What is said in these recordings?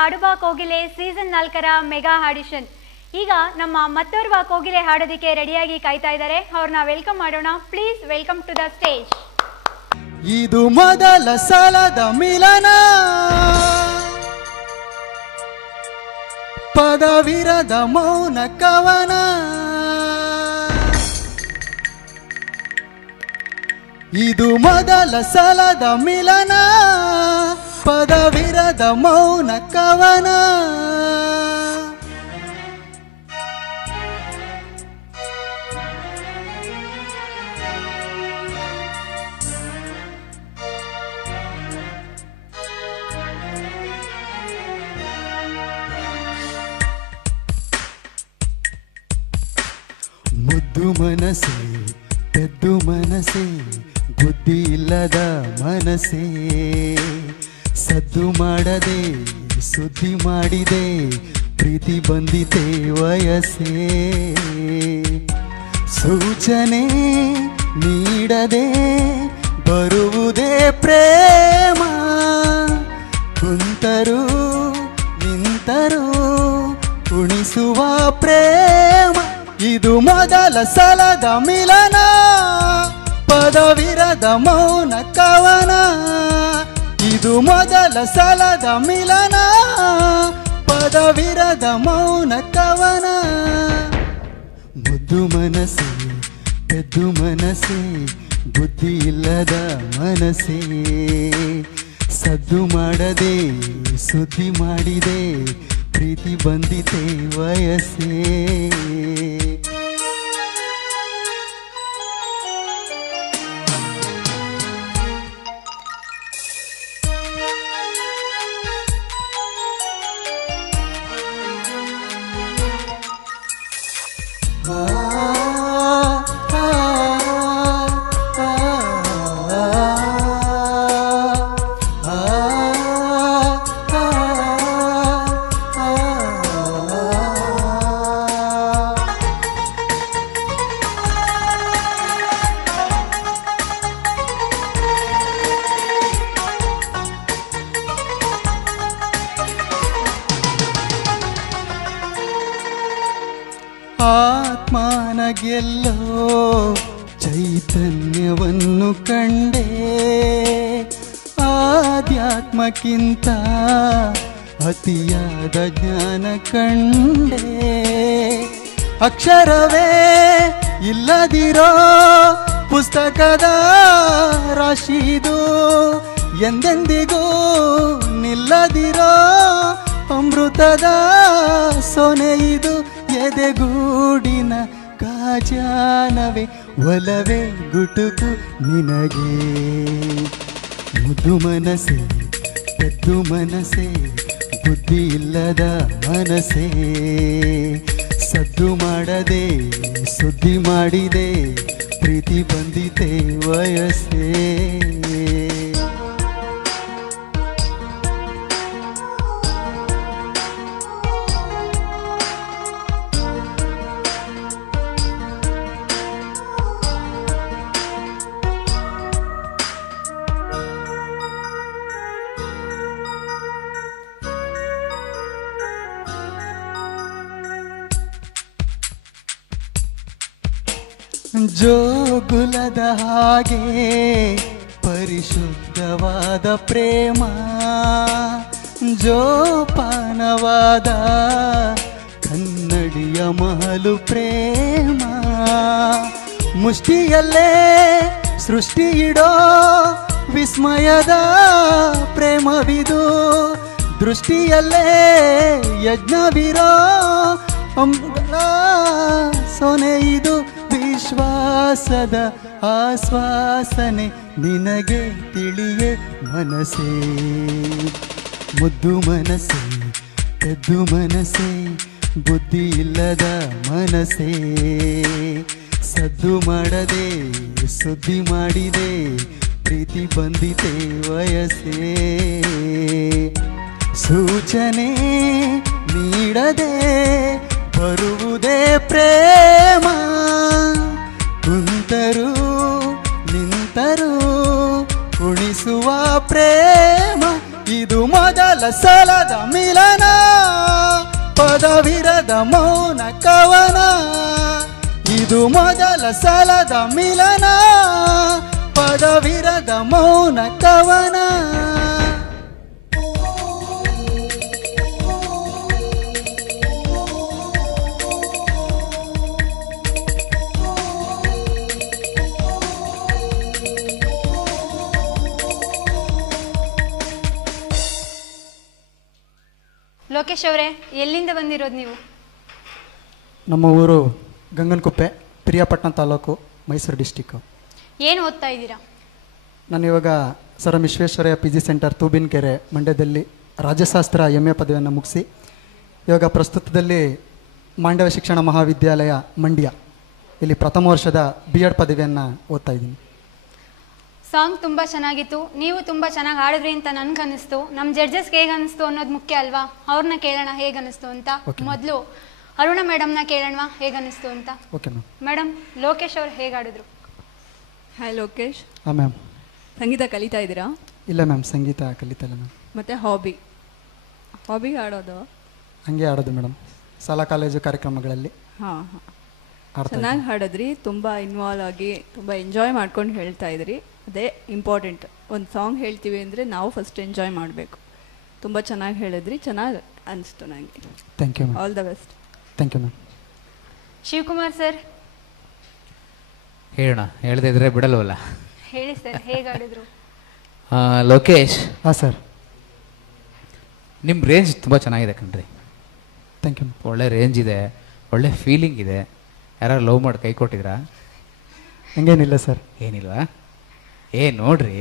ಹಾಡುಬಾ ಕೋಗಿಲೆ season 4ರ mega audition. ಈಗ ನಮ್ಮ ಮತ್ತೋರ್ವ ಕೋಗಿಲೆ ಹಾಡೋದಕ್ಕೆ ರೆಡಿಯಾಗಿ ಕಾಯ್ತಾ ಇದ್ದಾರೆ. ಅವ್ರನ್ನ ವೆಲ್ಕಮ್ ಮಾಡೋಣ. Please welcome to the stage. ಇದು ಮೊದಲ ಸಲದ ಮಿಲನ, ಪದವಿರದ ಮೌನ ಕವನ. ಇದು ಮೊದಲ ಸಲದ ಮಿಲನ, ಪದವಿರದ ಮೌನ ಕವನ. ಮುದ್ದು ಮನಸ್ಸೇ, ಪೆದ್ದು ಮನಸ್ಸೇ, ಬುದ್ಧಿ ಇಲ್ಲದ ಮನಸ್ಸೇ, ಸದ್ದು ಮಾಡದೆ ಸುದ್ದಿ ಮಾಡಿದೆ, ಪ್ರೀತಿ ಬಂದಿತೆ ವಯಸ್ಸೇ. ಸೂಚನೆ ನೀಡದೆ ಬರುವುದೇ ಪ್ರೇಮ, ಕುಂತರು ನಿಂತರು ಉಣಿಸುವ ಪ್ರೇಮ. ಇದು ಮೊದಲ ಸಲದ ಮಿಲನ, ಪದವಿರದ ಮೌನ ಕವನ. ಇದು ಮೊದಲ ಸಲದ ಮಿಲನ, ಪದವಿರದ ಮೌನ ಕವನ. ಮುದ್ದು ಮನಸ್ಸೇ, ಪೆದ್ದು ಮನಸ್ಸೇ, ಬುದ್ಧಿ ಇಲ್ಲದ ಮನಸ್ಸೇ, ಸದ್ದು ಮಾಡದೆ ಸುದ್ದಿ ಮಾಡಿದೆ, ಪ್ರೀತಿ ಬಂದಿತೆ ವಯಸ್ಸೇ. ಆತ್ಮನ ಗೆಲ್ಲೋ ಚೈತನ್ಯವನ್ನು ಕಂಡೆ, ಆಧ್ಯಾತ್ಮಕ್ಕಿಂತ ಅತಿಯಾದ ಜ್ಞಾನ ಕಂಡೆ. ಅಕ್ಷರವೇ ಇಲ್ಲದಿರೋ ಪುಸ್ತಕದ ರಾಶಿದು, ಎಂದೆಂದಿಗೂ ನಿಲ್ಲದಿರೋ ಅಮೃತದ ಸೊನೆ ಇದು. ಎದೆಗೂಡಿನ ಕಾಜಾನವೇ ಒಲವೇ ಗುಟುಕು ನಿನಗೆ. ಮುದ್ದು ಮನಸ್ಸೇ, ಪೆದ್ದು ಮನಸ್ಸೇ, ಬುದ್ಧಿ ಇಲ್ಲದ ಮನಸ್ಸೇ, ಸದ್ದು ಮಾಡದೆ ಸುದ್ದಿ ಮಾಡಿದೆ, ಪ್ರೀತಿ ಬಂದಿತೆ ವಯಸ್ಸೇ. ಜೋಗುಲದ ಹಾಗೆ ಪರಿಶುದ್ಧವಾದ ಪ್ರೇಮ, ಜೋಪಾನವಾದ ಕನ್ನಡಿಯ ಮಹಲು ಪ್ರೇಮ. ಮುಷ್ಟಿಯಲ್ಲೇ ಸೃಷ್ಟಿ ಇಡೋ ವಿಸ್ಮಯದ ಪ್ರೇಮವಿದು, ದೃಷ್ಟಿಯಲ್ಲೇ ಯಜ್ಞವಿರೋ ಅಮೃತ ಸೊನೆ ಇದು. ವಿಶ್ವಾಸದ ಆಶ್ವಾಸನೆ ನಿನಗೆ ತಿಳಿಯೇ ಮನಸ್ಸೇ. ಮುದ್ದು ಮನಸ್ಸೇ, ಪೆದ್ದು ಮನಸ್ಸೇ, ಬುದ್ಧಿ ಇಲ್ಲದ ಮನಸ್ಸೇ, ಸದ್ದು ಮಾಡದೆ ಸುದ್ದಿ ಮಾಡಿದೆ, ಪ್ರೀತಿ ಬಂದಿತೆ ವಯಸ್ಸೇ. ಸೂಚನೆ ನೀಡದೆ ಬರುವುದೇ ಪ್ರೇಮ, ಕುಂತರು ನಿಂತರು ಉಣಿಸುವ ಪ್ರೇಮ. ಇದು ಮೊದಲ ಸಲದ ಮಿಲನ, ಇದು ಮೊದಲ ಸಲದ ಮಿಲನ, ಪದವಿರದ ಮೌನ ಕವನ. ಲೋಕೇಶ್ ಅವರೇ, ಎಲ್ಲಿಂದ ಬಂದಿರೋದು ನೀವು? ನಮ್ಮ ಊರು ಗಂಗನಕುಪ್ಪೆ, ಪ್ರಿಯಾಪಟ್ಟಣ ತಾಲೂಕು, ಮೈಸೂರು ಡಿಸ್ಟಿಕ್ಕು. ಏನು ಓದ್ತಾ ಇದ್ದೀರಾ? ನಾನು ಇವಾಗ sir M Visvesvaraya P G centre Thubinakere ಮಂಡ್ಯದಲ್ಲಿ ರಾಜ್ಯಶಾಸ್ತ್ರ MA ಪದವಿಯನ್ನು ಮುಗಿಸಿ ಇವಾಗ ಪ್ರಸ್ತುತದಲ್ಲಿ ಮಾಂಡವ್ಯ ಶಿಕ್ಷಣ ಮಹಾವಿದ್ಯಾಲಯ ಮಂಡ್ಯ ಇಲ್ಲಿ ಪ್ರಥಮ ವರ್ಷದ B.Ed ಪದವಿಯನ್ನು ಓದ್ತಾ ಇದ್ದೀನಿ. ಸಾಂಗ್ ತುಂಬ ಚೆನ್ನಾಗಿತ್ತು, ನೀವು ತುಂಬ ಚೆನ್ನಾಗಿ ಹಾಡಿದ್ರಿ ಅಂತ ನನ್ಗೆ ಅನಿಸ್ತು. ನಮ್ಮ ಜಡ್ಜಸ್ಗೆ ಹೇಗೆ ಅನಿಸ್ತು ಅನ್ನೋದು ಮುಖ್ಯ ಅಲ್ವಾ? ಅವ್ರನ್ನ ಕೇಳೋಣ ಹೇಗೆ ಅನಿಸ್ತು ಅಂತ. ಮೊದಲು ಅರುಣ ಮೇಡಮ್ನ ಕೇಳೋಣ ಹೇಗೆ ಅನಿಸ್ತು ಅಂತ. Okay ma'am. ಮೇಡಮ್, ಲೋಕೇಶ್ ಅವ್ರು ಹೇಗೆ ಹಾಡಿದ್ರು? ಹಾಯ್ ಲೋಕೇಶ್. ಹಾಂ ಮ್ಯಾಮ್. ಸಂಗೀತ ಕಲಿತಾ ಇದ್ದೀರಾ? ಇಲ್ಲ ಮ್ಯಾಮ್, ಸಂಗೀತ ಕಲಿತಲ್ಲ ಮ್ಯಾಮ್. ಮತ್ತು ಹಾಬಿ ಆಡೋದು? ಹಂಗೆ ಆಡೋದು ಮೇಡಮ್, ಶಾಲಾ ಕಾಲೇಜು ಕಾರ್ಯಕ್ರಮಗಳಲ್ಲಿ. ಹಾಂ ಚೆನ್ನಾಗಿ ಹಾಡಿದ್ರಿ, ತುಂಬ ಇನ್ವಾಲ್ವ್ ಆಗಿ ತುಂಬ ಎಂಜಾಯ್ ಮಾಡ್ಕೊಂಡು ಹೇಳ್ತಾ ಇದ್ರಿ. ಅದೇ ಇಂಪಾರ್ಟೆಂಟ್. ಒಂದು ಸಾಂಗ್ ಹೇಳ್ತೀವಿ ಅಂದರೆ ನಾವು ಫಸ್ಟ್ ಎಂಜಾಯ್ ಮಾಡಬೇಕು. ತುಂಬ ಚೆನ್ನಾಗಿ ಹೇಳಿದ್ರಿ, ಚೆನ್ನಾಗಿ ಅನಿಸ್ತು ನನಗೆ. Thank you ma'am. All the best. Thank you ma'am. Shivakumar sir ಹೇಳೋಣ, ಹೇಳದೇ ಇದ್ರೆ ಬಿಡಲ್ವಲ್ಲ. ಹೇಳಿ ಸರ್, ಹೇಗೆ ಹಾಡಿದ್ರು? ಲೋಕೇಶ್, ಹಾಂ ಸರ್. ನಿಮ್ಮ ರೇಂಜ್ ತುಂಬ ಚೆನ್ನಾಗಿದೆ ಕಣ್ರಿ. Thank you. ಒಳ್ಳೆ ರೇಂಜ್ ಇದೆ, ಒಳ್ಳೆ ಫೀಲಿಂಗ್ ಇದೆ. ಯಾರು ಲವ್ ಮಾಡಿ ಕೈ ಕೊಟ್ಟಿದ್ರಾ? ಹಂಗೇನಿಲ್ಲ ಸರ್. ಏನಿಲ್ವಾ? ನೋಡ್ರಿ,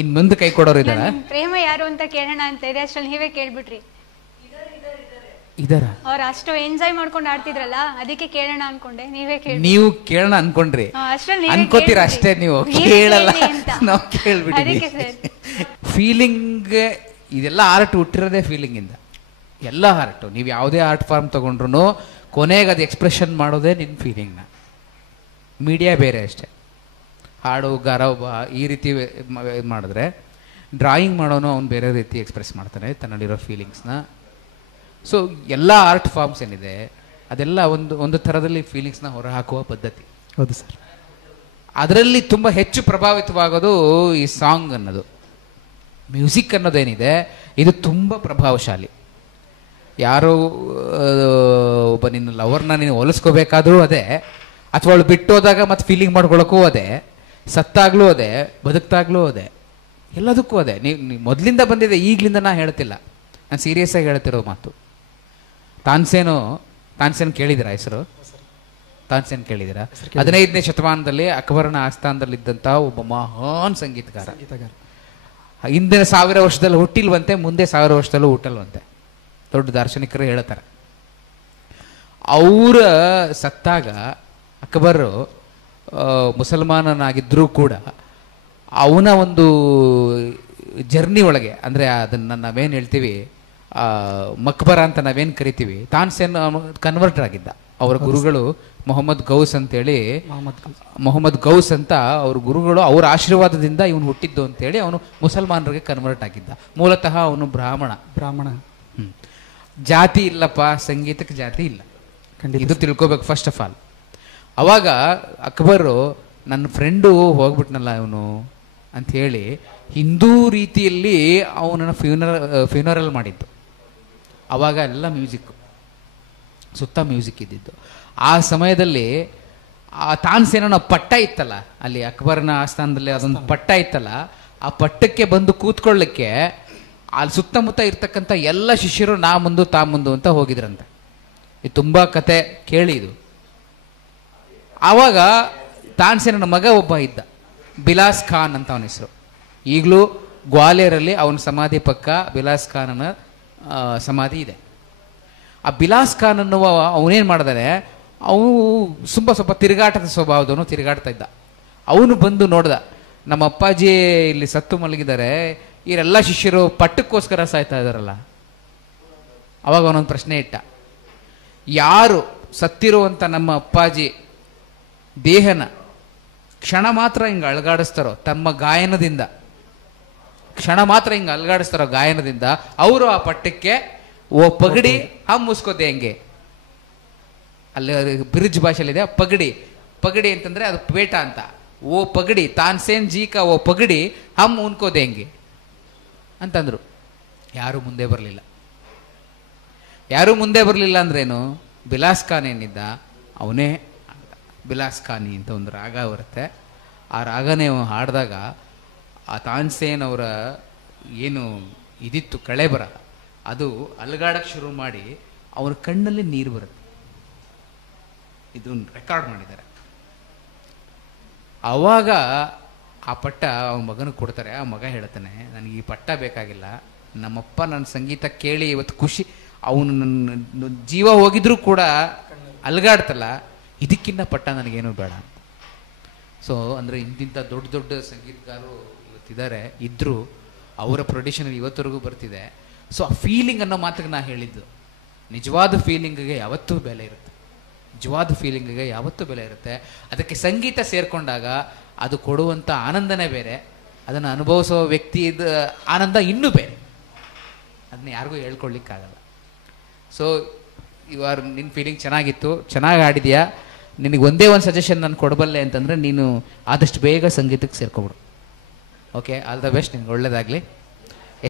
ಇನ್ನು ಮುಂದೆ ಕೈ ಕೊಡೋರು ಇದ್ದಾರಾ? ಪ್ರೇಮ ಯಾರು ಅಂತ ಕೇಳೋಣ ಅಂತ ಇದೆ, ಅಷ್ಟ್ರಲ್ಲಿ ನೀವೇ ಕೇಳ್ಬಿಟ್ರಿ. ಇದಾರ? ಅವ್ರು ಅಷ್ಟು ಎಂಜಾಯ್ ಮಾಡ್ಕೊಂಡು ಆಡ್ತಿದ್ರಲ್ಲ, ಅದಕ್ಕೆ ಕೇಳೋಣ ಅನ್ಕೊಂಡೆ. ನೀವೇ ಕೇಳಿ. ನೀವು ಕೇಳೋಣ ಅನ್ಕೊಂಡ್ರಿ, ಅನ್ಕೋತೀರ ಅಷ್ಟೇ. ನೀವು ಕೇಳಲ್ಲ, ನಾವು ಕೇಳ್ಬಿಟ್ಟಿದ್ದೀವಿ. ಫೀಲಿಂಗ್ ಇದೆಲ್ಲ ಆರ್ಟ್ ಹುಟ್ಟಿರೋದೇ ಫೀಲಿಂಗಿಂದ. ಎಲ್ಲ ಆರ್ಟು, ನೀವು ಯಾವುದೇ ಆರ್ಟ್ ಫಾರ್ಮ್ ತೊಗೊಂಡ್ರು ಕೊನೆಗೆ ಅದು ಎಕ್ಸ್ಪ್ರೆಷನ್ ಮಾಡೋದೇ ನಿನ್ನ ಫೀಲಿಂಗ್ನ. ಮೀಡಿಯಾ ಬೇರೆ ಅಷ್ಟೇ. ಹಾಡು ಗರಬ ಈ ರೀತಿ ಇದು ಮಾಡಿದ್ರೆ, ಡ್ರಾಯಿಂಗ್ ಮಾಡೋನು ಅವ್ನು ಬೇರೆ ರೀತಿ ಎಕ್ಸ್ಪ್ರೆಸ್ ಮಾಡ್ತಾನೆ ತನ್ನಲ್ಲಿರೋ ಫೀಲಿಂಗ್ಸ್ನ. ಸೊ ಎಲ್ಲ ಆರ್ಟ್ ಫಾರ್ಮ್ಸ್ ಏನಿದೆ ಅದೆಲ್ಲ ಒಂದು ಥರದಲ್ಲಿ ಫೀಲಿಂಗ್ಸ್ನ ಹೊರಹಾಕುವ ಪದ್ಧತಿ. ಹೌದು ಸರ್. ಅದರಲ್ಲಿ ತುಂಬ ಹೆಚ್ಚು ಪ್ರಭಾವಿತವಾಗೋದು ಈ ಸಾಂಗ್ ಅನ್ನೋದು. ಮ್ಯೂಸಿಕ್ ಅನ್ನೋದೇನಿದೆ ಇದು ತುಂಬ ಪ್ರಭಾವಶಾಲಿ. ಯಾರೋ ಒಬ್ಬ ನಿನ್ನ ಲವರ್ನ ನೀನು ಹೋಲಿಸ್ಕೋಬೇಕಾದ್ರೂ ಅದೇ, ಅಥವಾ ಅವಳು ಬಿಟ್ಟೋದಾಗ ಮತ್ತೆ ಫೀಲಿಂಗ್ ಮಾಡ್ಕೊಳ್ಳೋಕ್ಕೂ ಅದೇ, ಸತ್ತಾಗ್ಲೂ ಅದೇ, ಬದುಕ್ತಾಗ್ಲೂ ಅದೇ, ಎಲ್ಲದಕ್ಕೂ ಅದೇ. ನೀವು ಮೊದಲಿಂದ ಬಂದಿದೆ, ಈಗಲಿಂದ ನಾ ಹೇಳ್ತಿಲ್ಲ, ನಾನು ಸೀರಿಯಸ್ ಆಗಿ ಹೇಳ್ತಿರೋ ಮಾತು. ತಾನ್ಸೇನ್ ಕೇಳಿದ್ದೀರಾ ಹೆಸರು? ತಾನ್ಸೇನ್ ಕೇಳಿದ್ದೀರಾ? 15ನೇ ಶತಮಾನದಲ್ಲಿ ಅಕ್ಬರನ ಆಸ್ಥಾನದಲ್ಲಿದ್ದಂಥ ಒಬ್ಬ ಮಹಾನ್ ಸಂಗೀತಗಾರ. ಹಿಂದಿನ 1000 ವರ್ಷದಲ್ಲಿ ಹುಟ್ಟಿಲ್ವಂತೆ, ಮುಂದೆ 1000 ವರ್ಷದಲ್ಲೂ ಹುಟ್ಟಲ್ವಂತೆ. ದೊಡ್ಡ ದಾರ್ಶನಿಕರು ಹೇಳ್ತಾರೆ. ಅವರ ಸತ್ತಾಗ ಅಕ್ಬರು ಮುಸಲ್ಮಾನನಾಗಿದ್ದರೂ ಕೂಡ ಅವನ ಒಂದು ಜರ್ನಿ ಒಳಗೆ, ಅಂದರೆ ಅದನ್ನು ನಾವೇನು ಹೇಳ್ತೀವಿ ಮಕ್ಬರ ಅಂತ ನಾವೇನು ಕರಿತೀವಿ, ತಾನ್ಸೇನ್ ಕನ್ವರ್ಟರ್ ಆಗಿದ್ದ. ಅವರ ಗುರುಗಳು ಮೊಹಮ್ಮದ್ ಗೌಸ್ ಅಂತೇಳಿ, ಮೊಹಮ್ಮದ್ ಗೌಸ್ ಅಂತ ಅವ್ರ ಗುರುಗಳು, ಅವರ ಆಶೀರ್ವಾದದಿಂದ ಇವನು ಹುಟ್ಟಿದ್ದು ಅಂತೇಳಿ ಅವನು ಮುಸಲ್ಮಾನರಿಗೆ ಕನ್ವರ್ಟ್ ಆಗಿದ್ದ. ಮೂಲತಃ ಅವನು ಬ್ರಾಹ್ಮಣ. ಜಾತಿ ಇಲ್ಲಪ್ಪ, ಸಂಗೀತಕ್ಕೆ ಜಾತಿ ಇಲ್ಲ, ಇದು ತಿಳ್ಕೊಬೇಕು ಫಸ್ಟ್ ಆಫ್ ಆಲ್. ಅವಾಗ ಅಕ್ಬರು ನನ್ನ ಫ್ರೆಂಡು ಹೋಗ್ಬಿಟ್ನಲ್ಲ ಇವನು ಅಂಥೇಳಿ ಹಿಂದೂ ರೀತಿಯಲ್ಲಿ ಅವನನ್ನು ಫ್ಯೂನರಲ್ ಮಾಡಿದ್ದು. ಆವಾಗ ಎಲ್ಲ ಮ್ಯೂಸಿಕ್ಕು, ಸುತ್ತ ಮ್ಯೂಸಿಕ್ ಇದ್ದಿದ್ದು. ಆ ಸಮಯದಲ್ಲಿ ಆ ತಾನ್ಸೇನನ ಪಟ್ಟ ಇತ್ತಲ್ಲ, ಅಲ್ಲಿ ಅಕ್ಬರನ ಆಸ್ಥಾನದಲ್ಲಿ ಅದೊಂದು ಪಟ್ಟ ಇತ್ತಲ್ಲ, ಆ ಪಟ್ಟಕ್ಕೆ ಬಂದು ಕೂತ್ಕೊಳ್ಳಿಕ್ಕೆ ಅಲ್ಲಿ ಸುತ್ತಮುತ್ತ ಇರ್ತಕ್ಕಂಥ ಎಲ್ಲ ಶಿಷ್ಯರು ನಾ ಮುಂದು ತಾ ಮುಂದು ಅಂತ ಹೋಗಿದ್ರಂತೆ. ಇದು ತುಂಬ ಕತೆ ಕೇಳಿ ಇದು. ಆವಾಗ ತಾನ್ಸೇನನ ಮಗ ಒಬ್ಬ ಇದ್ದ, ಬಿಲಾಸ್ ಖಾನ್ ಅಂತ ಅವನ ಹೆಸರು. ಈಗಲೂ ಗ್ವಾಲಿಯರಲ್ಲಿ ಅವನ ಸಮಾಧಿ ಪಕ್ಕ ಬಿಲಾಸ್ ಖಾನನ ಸಮಾಧಿ ಇದೆ. ಆ ಬಿಲಾಸ್ ಖಾನ್ ಅನ್ನುವ ಅವನೇನು ಮಾಡಿದಾನೆ, ಅವನು ಸ್ವಲ್ಪ ತಿರುಗಾಟದ ಸ್ವಭಾವದವನು, ತಿರುಗಾಡ್ತಾ ಇದ್ದ. ಅವನು ಬಂದು ನೋಡ್ದ, ನಮ್ಮ ಅಪ್ಪಾಜಿ ಇಲ್ಲಿ ಸತ್ತು ಮಲಗಿದ್ದಾರೆ, ಇವರೆಲ್ಲ ಶಿಷ್ಯರು ಪಟ್ಟಕ್ಕೋಸ್ಕರ ಸಾಯ್ತಾ ಇದ್ದಾರಲ್ಲ. ಅವಾಗ ಅವನೊಂದು ಪ್ರಶ್ನೆ ಇಟ್ಟ, ಯಾರು ಸತ್ತಿರುವಂಥ ನಮ್ಮ ಅಪ್ಪಾಜಿ ದೇಹನ ಕ್ಷಣ ಮಾತ್ರ ಹಿಂಗೆ ಅಳಗಾಡಿಸ್ತಾರೋ ತಮ್ಮ ಗಾಯನದಿಂದ, ಕ್ಷಣ ಮಾತ್ರ ಹಿಂಗೆ ಅಲಗಾಡಿಸ್ತಾರೋ ಗಾಯನದಿಂದ, ಅವರು ಆ ಪಟ್ಟಕ್ಕೆ ಪಗಡಿ ಮುಸ್ಕೋದೆ ಹೆಂಗೆ ಅಲ್ಲಿ ಬ್ರಿಡ್ಜ್ ಭಾಷೆಯಲ್ಲಿದೆ ಪಗಡಿ. ಪಗಡಿ ಅಂತಂದರೆ ಅದು ಪೇಟ ಅಂತ. ಓ ಪಗಡಿ ತಾನ್ಸೇನ್ ಜೀಕ ಓ ಪಗಡಿ ಹಮ್ ಉನ್ಕೋದೆ ಹೆಂಗೆ ಅಂತಂದರು. ಯಾರೂ ಮುಂದೆ ಬರಲಿಲ್ಲ. ಯಾರೂ ಮುಂದೆ ಬರಲಿಲ್ಲ ಅಂದ್ರೇನು, ಬಿಲಾಸ್ ಖಾನ್ ಏನಿದ್ದ ಅವನೇ ಬಿಲಾಸ್ ಖಾನಿ ಅಂತ ಒಂದು ರಾಗ ಬರುತ್ತೆ. ಆ ರಾಗನೇ ಹಾಡಿದಾಗ ಆ ತಾನ್ಸೇನ್ ಅವರ ಏನು ಇದಿತ್ತು ಕಳೆ ಬರ, ಅದು ಅಲ್ಗಾಡಕ್ಕೆ ಶುರು ಮಾಡಿ ಅವರ ಕಣ್ಣಲ್ಲಿ ನೀರು ಬರುತ್ತೆ. ಇದನ್ನು ರೆಕಾರ್ಡ್ ಮಾಡಿದ್ದಾರೆ. ಆವಾಗ ಆ ಪಟ್ಟ ಅವನ ಮಗನಿಗೆ ಕೊಡ್ತಾರೆ. ಆ ಮಗ ಹೇಳ್ತಾನೆ, ನನಗೆ ಈ ಪಟ್ಟ ಬೇಕಾಗಿಲ್ಲ, ನಮ್ಮಪ್ಪ ನನ್ನ ಸಂಗೀತ ಕೇಳಿ ಇವತ್ತು ಖುಷಿ, ಅವನು ನನ್ನ ಜೀವ ಹೋಗಿದ್ರೂ ಕೂಡ ಅಲ್ಗಾಡ್ತಲ್ಲ, ಇದಕ್ಕಿಂತ ಪಟ್ಟ ನನಗೇನು ಬೇಡ ಅಂತ. ಸೊ ಅಂದರೆ ಇಂತಿಂಥ ದೊಡ್ಡ ದೊಡ್ಡ ಸಂಗೀತಗಾರರು ಇವತ್ತಿದ್ದಾರೆ, ಇದ್ದರೂ ಅವರ ಪ್ರೊಡಿಷನಲ್ಲಿ ಇವತ್ತರೆಗೂ ಬರ್ತಿದೆ. ಸೊ ಆ ಫೀಲಿಂಗ್ ಅನ್ನೋ ಮಾತಿಗೆ ನಾ ಹೇಳಿದ್ದು, ನಿಜವಾದ ಫೀಲಿಂಗಿಗೆ ಯಾವತ್ತೂ ಬೆಲೆ ಇರುತ್ತೆ. ನಿಜವಾದ ಫೀಲಿಂಗಿಗೆ ಯಾವತ್ತೂ ಬೆಲೆ ಇರುತ್ತೆ. ಅದಕ್ಕೆ ಸಂಗೀತ ಸೇರಿಕೊಂಡಾಗ ಅದು ಕೊಡುವಂಥ ಆನಂದನೇ ಬೇರೆ, ಅದನ್ನು ಅನುಭವಿಸೋ ವ್ಯಕ್ತಿದ ಆನಂದ ಇನ್ನೂ ಬೇರೆ. ಅದನ್ನ ಯಾರಿಗೂ ಹೇಳ್ಕೊಳ್ಲಿಕ್ಕಾಗಲ್ಲ. ಸೊ ಇವಾರು ನಿನ್ನ ಫೀಲಿಂಗ್ ಚೆನ್ನಾಗಿತ್ತು, ಚೆನ್ನಾಗಿ ಆಡಿದ್ಯಾ. ನಿನಗೆ ಒಂದೇ ಒಂದು ಸಜೆಷನ್ ನಾನು ಕೊಡಬಲ್ಲೆ ಅಂತಂದರೆ, ನೀನು ಆದಷ್ಟು ಬೇಗ ಸಂಗೀತಕ್ಕೆ ಸೇರ್ಕೊಬಿಡು. ಓಕೆ, ಆಲ್ ದ ಬೆಸ್ಟ್, ನಿನ್ಗೆ ಒಳ್ಳೆಯದಾಗಲಿ.